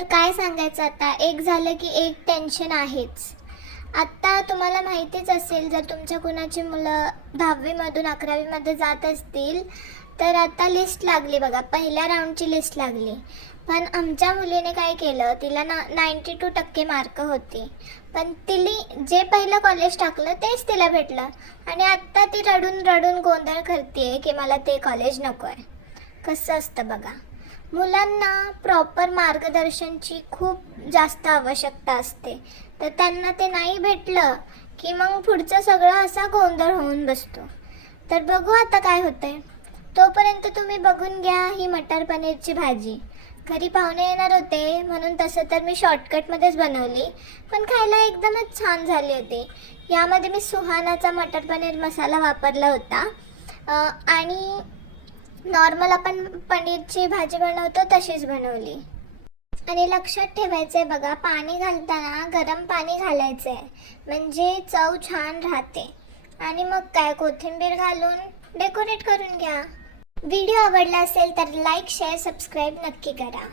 तर काय सांगायचं आता, एक झालं की एक टेन्शन आहेच. आत्ता तुम्हाला माहितीच असेल, जर तुमच्या कुणाची मुलं 10वीमधून 11वीमध्ये जात असतील तर आता लिस्ट लागली बघा, पहिल्या राऊंडची लिस्ट लागली. पण आमच्या मुलीने काय केलं, तिला 92% मार्क होते, पण तिने जे पहिलं कॉलेज टाकलं तेच तिला भेटलं आणि आत्ता ती रडून रडून गोंधळ करते की मला ते कॉलेज नको आहे. कसं असतं बघा, मुलांना प्रॉपर मार्गदर्शनची खूप जास्त आवश्यकता असते, तर त्यांना ते नाही भेटलं की मग पुढचं सगळं असा गोंधळ होऊन बसतो. तर बघू आता काय होतंय. तोपर्यंत तुम्ही बघून घ्या ही मटर पनीरची भाजी. घरी पाहुणे येणार होते म्हणून तसं तर मी शॉर्टकटमध्येच बनवली, पण खायला एकदमच छान झाली होती. यामध्ये मी सुहानाचा मटर पनीर मसाला वापरला होता आणि नॉर्मल आपण पनीरची भाजी बनवतो तशीच बनवली. आणि लक्षात ठेवायचं आहे बघा, पाणी घालताना गरम पाणी घालायचं आहे, म्हणजे चव छान राहते. आणि मग काय, कोथिंबीर घालून डेकोरेट करून घ्या. व्हिडिओ आवडला असेल तर लाईक, शेअर, सबस्क्राईब नक्की करा.